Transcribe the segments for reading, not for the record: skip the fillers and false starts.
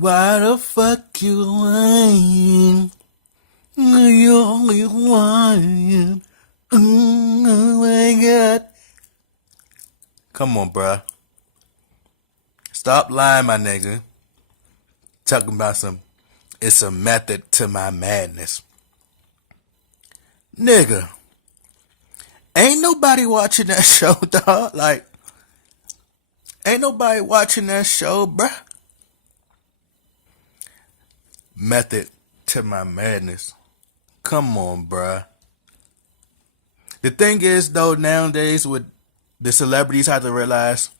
Why the fuck you lying? You only lying. Oh my god. Come on, bruh. Stop lying, my nigga. Talking about it's a method to my madness. Nigga, ain't nobody watching that show, dog. Like, ain't nobody watching that show, bruh. Method to my madness. Come on, bruh. The thing is, though, nowadays, with the celebrities have to realize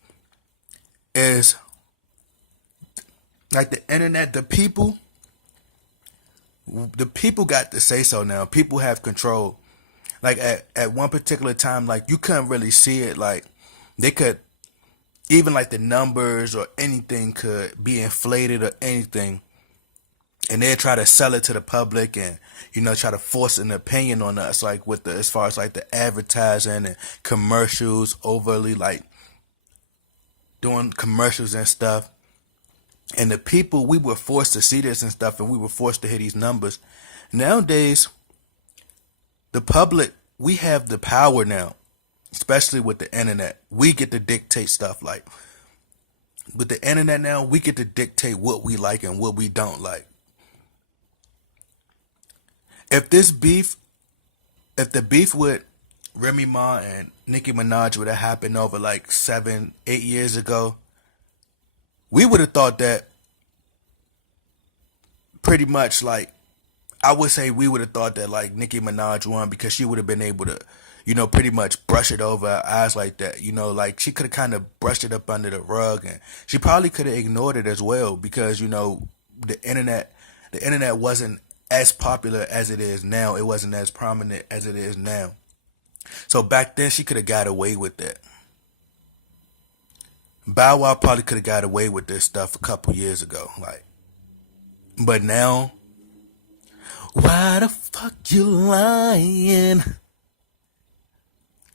is like the internet, the people got to say so now. People have control. Like at one particular time, like you couldn't really see it. Like they could even like the numbers or anything could be inflated or anything, and they try to sell it to the public and try to force an opinion on us. Like with the as far as like the advertising and commercials, overly like doing commercials and stuff. And the people, we were forced to see this and stuff, and we were forced to hit these numbers. Nowadays, the public, we have the power now, especially with the internet. We get to dictate stuff. Like with the internet now, we get to dictate what we like and what we don't like. If this beef, if the beef with Remy Ma and Nicki Minaj would have happened over like 7, 8 years ago, we would have thought that pretty much like I would say we would have thought that like Nicki Minaj won because she would have been able to, pretty much brush it over her eyes like that. Like she could have kind of brushed it up under the rug, and she probably could have ignored it as well because the internet, the internet wasn't as popular as it is now. It wasn't as prominent as it is now. So back then she could have got away with that. Bow Wow probably could have got away with this stuff a couple years ago, like. But now, why the fuck you lying?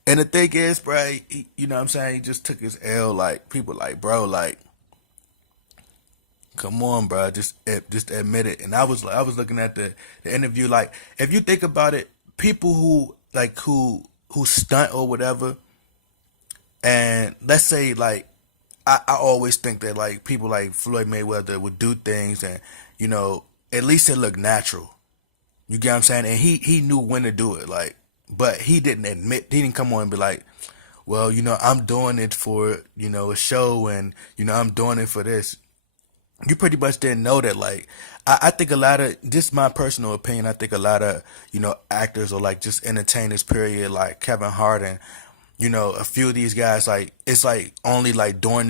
And the thing is, bro, you know what I'm saying? He just took his L. Like, people like, bro, like, come on, bro, just admit it. And I was looking at the interview. Like, if you think about it, people who stunt or whatever, and let's say like, I always think that like people like Floyd Mayweather would do things and at least it looked natural. You get what I'm saying? And he knew when to do it. Like, but he didn't admit. He didn't come on and be like, "Well, I'm doing it for a show, and I'm doing it for this." You pretty much didn't know that. Like, I think a lot of, just my personal opinion, I think a lot of actors or like just entertainers, period, like Kevin Hart and a few of these guys, like it's like only like during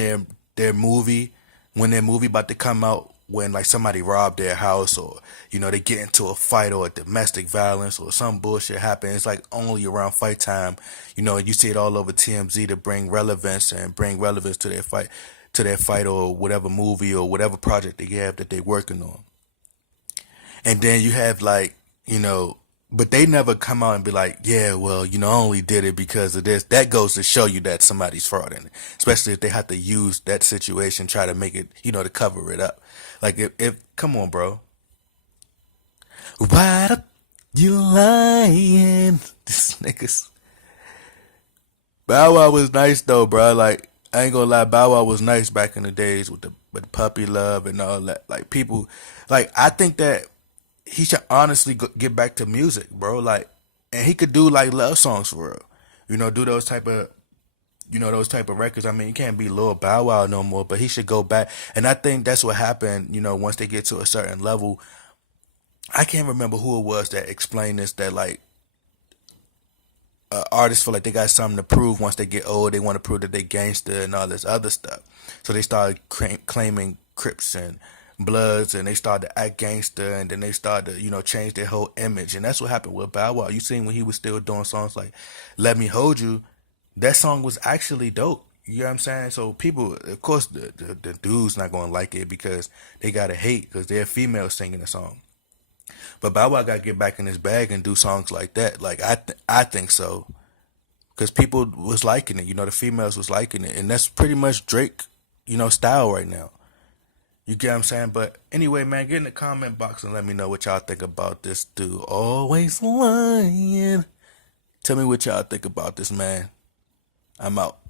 their movie, when their movie about to come out, when like somebody robbed their house or they get into a fight or a domestic violence or some bullshit happens. It's like only around fight time. You see it all over TMZ to bring relevance and bring relevance to their fight or whatever movie or whatever project they have that they're working on. And then you have like, but they never come out and be like, yeah, well, I only did it because of this. That goes to show you that somebody's fraud in it, especially if they have to use that situation, try to make it, to cover it up. Like, if come on, bro. Why the you lying? This niggas. Bow Wow was nice though, bro. Like, I ain't gonna lie, Bow Wow was nice back in the days with the puppy love and all that. Like, people, like, I think that he should honestly get back to music, bro. Like, and he could do like love songs for real. Do those type of records. I mean, you can't be Lil Bow Wow no more, but he should go back. And I think that's what happened. Once they get to a certain level, I can't remember who it was that explained this. That like artists feel like they got something to prove once they get old. They want to prove that they gangster and all this other stuff. So they started claiming Crips and Bloods, and they started to act gangster, and then they started to change their whole image. And that's what happened with Bow Wow. You seen when he was still doing songs like "Let Me Hold You." That song was actually dope. You know what I'm saying? So people, of course, the dude's not gonna like it because they gotta hate because they're females singing the song. But Bow Wow gotta get back in his bag and do songs like that. Like I think so because people was liking it. The females was liking it, and that's pretty much Drake, style right now. You get what I'm saying? But anyway, man, get in the comment box and let me know what y'all think about this dude. Always lying. Tell me what y'all think about this, man. I'm out.